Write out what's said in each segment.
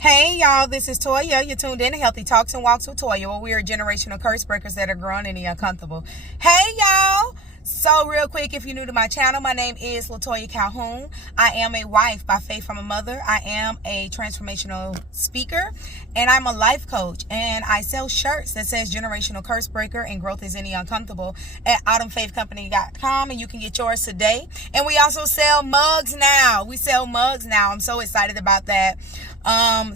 Hey y'all, this is Toya. You're tuned in to Healthy Talks and Walks with Toya, where we are generational curse breakers that are growing in the uncomfortable. Hey y'all! So real quick, if you're new to my channel, my name is Latoya Calhoun. I am a wife by faith from a mother. I am a transformational speaker, and I'm a life coach. And I sell shirts that says Generational Curse Breaker and Growth is in the Uncomfortable at autumnfaithcollc.com, and you can get yours today. And we also sell mugs now. I'm so excited about that.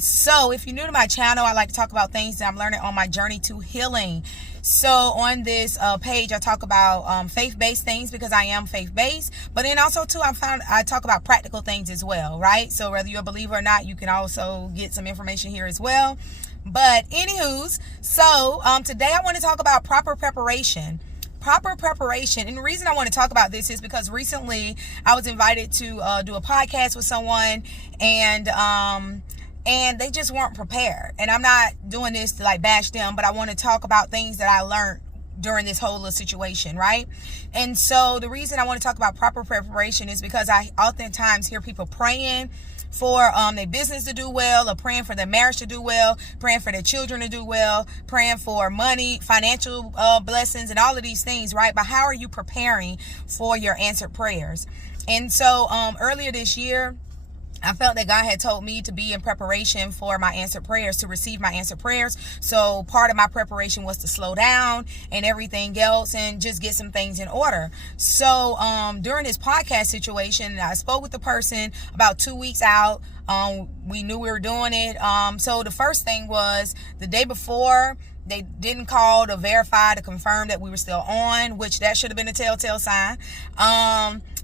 So if you're new to my channel, I like to talk about things that I'm learning on my journey to healing. So on this page, I talk about faith-based things because I am faith-based, but then also too, I talk about practical things as well, right? So whether you're a believer or not, you can also get some information here as well. But anywho's, so today I want to talk about proper preparation. And the reason I want to talk about this is because recently I was invited to do a podcast with someone, and they just weren't prepared. And I'm not doing this to like bash them, but I want to talk about things that I learned during this whole little situation, right? And so the reason I want to talk about proper preparation is because I oftentimes hear people praying for their business to do well, or praying for their marriage to do well, praying for their children to do well, praying for money, financial blessings, and all of these things, right? But how are you preparing for your answered prayers? And so earlier this year, I felt that God had told me to be in preparation for my answered prayers, to receive my answered prayers. So part of my preparation was to slow down and everything else and just get some things in order. So during this podcast situation, I spoke with the person about 2 weeks out. We knew we were doing it. So the first thing was the day before, they didn't call to verify, to confirm that we were still on, which that should have been a telltale sign.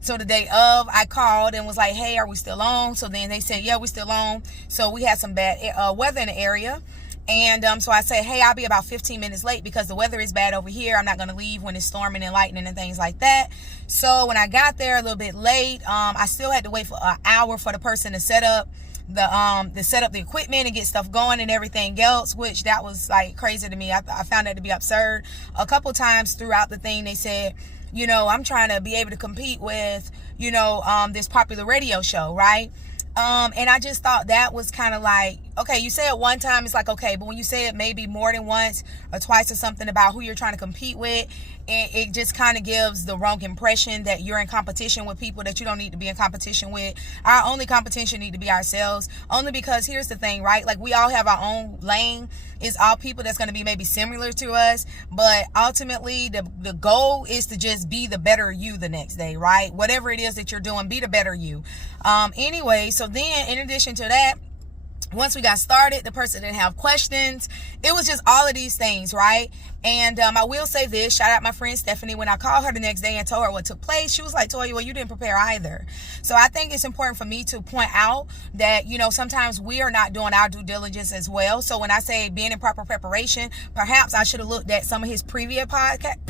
So the day of, I called and was like, hey, are we still on? So then they said, yeah, we're still on. So we had some bad weather in the area. And so I said, hey, I'll be about 15 minutes late because the weather is bad over here. I'm not going to leave when it's storming and lightning and things like that. So when I got there a little bit late, I still had to wait for an hour for the person to set up the equipment and get stuff going and everything else, which that was like crazy to me. I found that to be absurd. A couple times throughout the thing, they said, you know, I'm trying to be able to compete with, you know, this popular radio show, right? And I just thought that was kind of like, okay, you say it one time, it's like, okay, but when you say it maybe more than once or twice or something about who you're trying to compete with, it just kind of gives the wrong impression that you're in competition with people that you don't need to be in competition with. Our only competition need to be ourselves, only because here's the thing, right? Like we all have our own lane. It's all people that's going to be maybe similar to us, but ultimately the goal is to just be the better you the next day, right? Whatever it is that you're doing, be the better you. Anyway, so then in addition to that, once we got started, the person didn't have questions. It was just all of these things, right? And I will say this, shout out my friend Stephanie. When I called her the next day and told her what took place, she was like, Toya, well, you didn't prepare either. So I think it's important for me to point out that, you know, sometimes we are not doing our due diligence as well. So when I say being in proper preparation, perhaps I should have looked at some of his previous podcast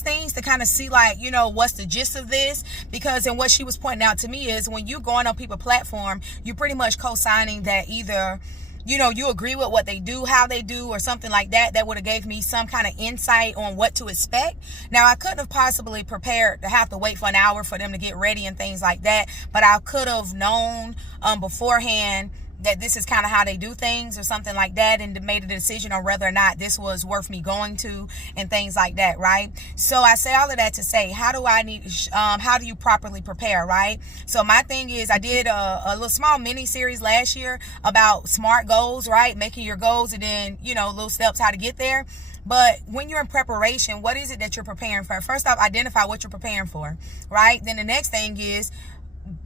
things to kind of see, like, you know, what's the gist of this? Because and what she was pointing out to me is when you going on people's platform, you pretty much co-signing that either, you know, you agree with what they do, how they do, or something like that. That would have gave me some kind of insight on what to expect. Now, I couldn't have possibly prepared to have to wait for an hour for them to get ready and things like that, but I could have known beforehand that this is kind of how they do things or something like that, and made a decision on whether or not this was worth me going to and things like that, right? So I say all of that to say, how do you properly prepare, right? So my thing is, I did a little small mini series last year about SMART goals, right? Making your goals and then, you know, little steps how to get there. But when you're in preparation, what is it that you're preparing for? First off, identify what you're preparing for, right? Then the next thing is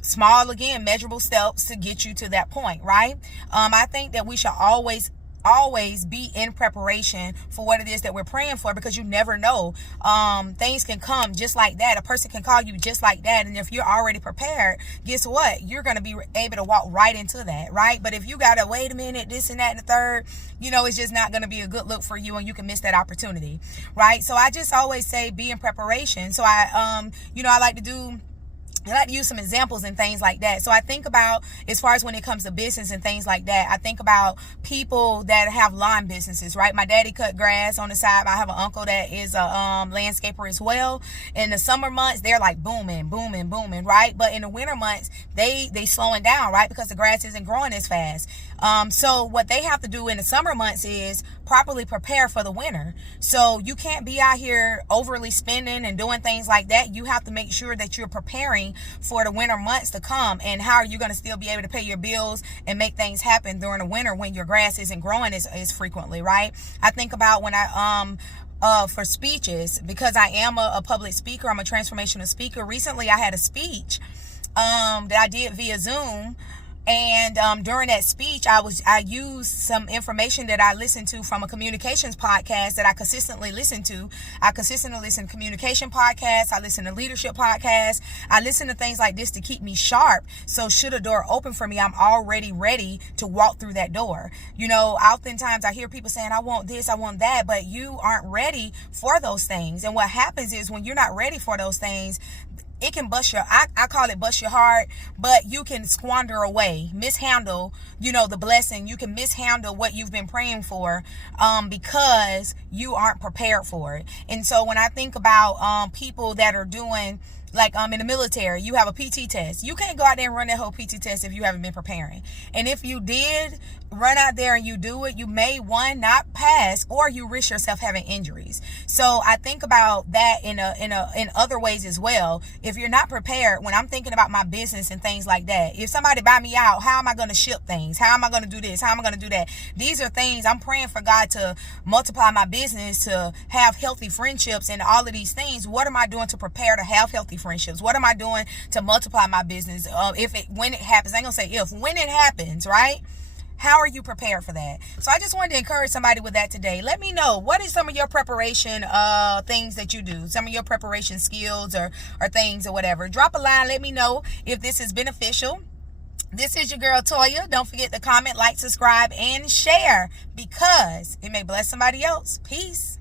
small, again, measurable steps to get you to that point, right? I think that we should always be in preparation for what it is that we're praying for, because you never know. Things can come just like that. A person can call you just like that. And if you're already prepared, guess what? You're going to be able to walk right into that, right? But if you got to wait a minute, this and that and the third, you know, it's just not going to be a good look for you, and you can miss that opportunity, right? So I just always say be in preparation. So I like to do I like to use some examples and things like that. So I think about, as far as when it comes to business and things like that, I think about people that have lawn businesses, right? My daddy cut grass on the side. I have an uncle that is a landscaper as well. In the summer months, they're like booming, booming, booming, right? But in the winter months, they slowing down, right? Because the grass isn't growing as fast. So what they have to do in the summer months is properly prepare for the winter. So you can't be out here overly spending and doing things like that. You have to make sure that you're preparing for the winter months to come. And how are you going to still be able to pay your bills and make things happen during the winter when your grass isn't growing as frequently, right? I think about when for speeches, because I am a public speaker, I'm a transformational speaker. Recently I had a speech that I did via Zoom. And during that speech, I used some information that I listened to from a communications podcast that I consistently listen to. I consistently listen to communication podcasts. I listen to leadership podcasts. I listen to things like this to keep me sharp. So should a door open for me, I'm already ready to walk through that door. You know, oftentimes I hear people saying, I want this, I want that, but you aren't ready for those things. And what happens is when you're not ready for those things, it can bust your, I call it bust your heart, but you can squander away, mishandle, the blessing. You can mishandle what you've been praying for, because you aren't prepared for it. And so when I think about, people that are doing, like in the military, you have a PT test. You can't go out there and run that whole PT test if you haven't been preparing. And if you did run out there and you do it, you may, one, not pass, or you risk yourself having injuries. So I think about that in other ways as well. If you're not prepared, when I'm thinking about my business and things like that, if somebody buy me out, how am I going to ship things? How am I going to do this? How am I going to do that? These are things I'm praying for God to multiply my business, to have healthy friendships and all of these things. What am I doing to prepare to have healthy friendships? What am I doing to multiply my business? When it happens, I ain't gonna say if, when it happens, right? How are you prepared for that? So I just wanted to encourage somebody with that today. Let me know, what is some of your preparation things that you do, some of your preparation skills or things or whatever. Drop a line, let me know if this is beneficial. This is your girl Toya. Don't forget to comment, like, subscribe, and share, because it may bless somebody else. Peace.